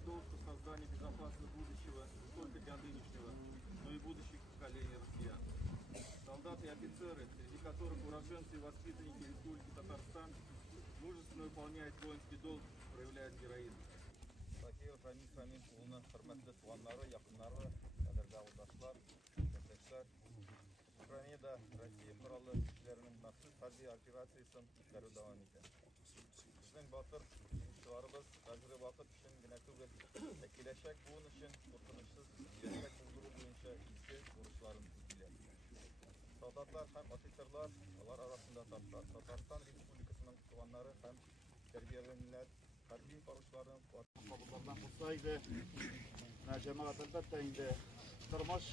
моральный долг по созданию безопасного будущего не только для нынешнего, но и будущих поколений россиян. Солдаты и офицеры, среди которых уроженцы и воспитанники Республики Татарстан, мужественно выполняют воинский долг, проявляют героизм. Такие Рамис Рамин улына хөрмәтле туганнары, якыннары, кадерле авылдашлар, якташлар. Украинада Россия кораллы көчләренең махсус хәрби операциясын үткәрү дәвам итә. Безнең батыр җиңүчеләребез хәзерге вакыт өчен генә түгел, киләчәк буын өчен куркынычсыз киләчәк булдыру буенча изге бурычларын үтиләр. Солдатлар һәм офицерлар, алар арасында Татарстан Республикасының туганнары һәм тәрбияләнүләр, хәрби барышларын кабуллардан булса иде, җәмәгать әлбәттә инде тормыш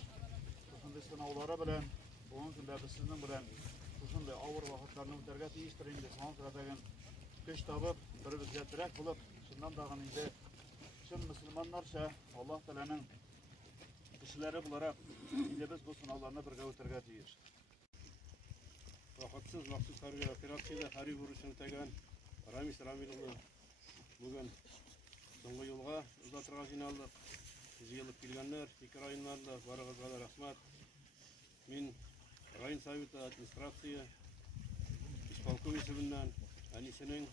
шушындый сынаулары белән, бугын көндә без сезнең белән шушындый авыр вакытларны үтәргә тиештер инде. Соң сырадагы көч табып, беребезгә терәк булып, шуннан дагы инде чын мөселманнарча Аллаһ Тәгаләнең кешеләре буларак инде без бу сынауларны бергә үтәргә тиеш. Вакытсыз махсус хәрби операциядә хәрби бурычын үтәгән Рамис Рамин улы бүген соңгы юлга узатырга җыйналдык. Җыелып килгәннәр, ике районнан да барыгызга да рәхмәт. Мин район советы администрация исполком исеменнән әнисенең,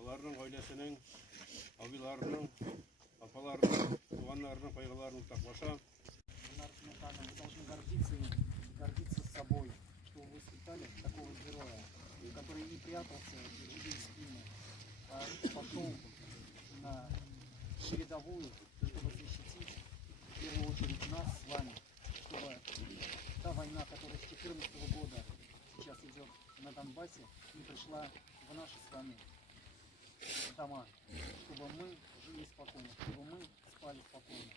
аларның гаиләсенең, абыйларының, апаларының, туганнарының кайгыларын уртаклашам. Мы должны гордиться собой, что вы воспитали такого героя, который не прятался в живые спины, а пошел на передовую, чтобы защитить в первую очередь нас с вами, чтобы та война, которая с 2014 года сейчас идет на Донбассе, не пришла в наши с вами дома, чтобы мы жили спокойно, чтобы мы спали спокойно.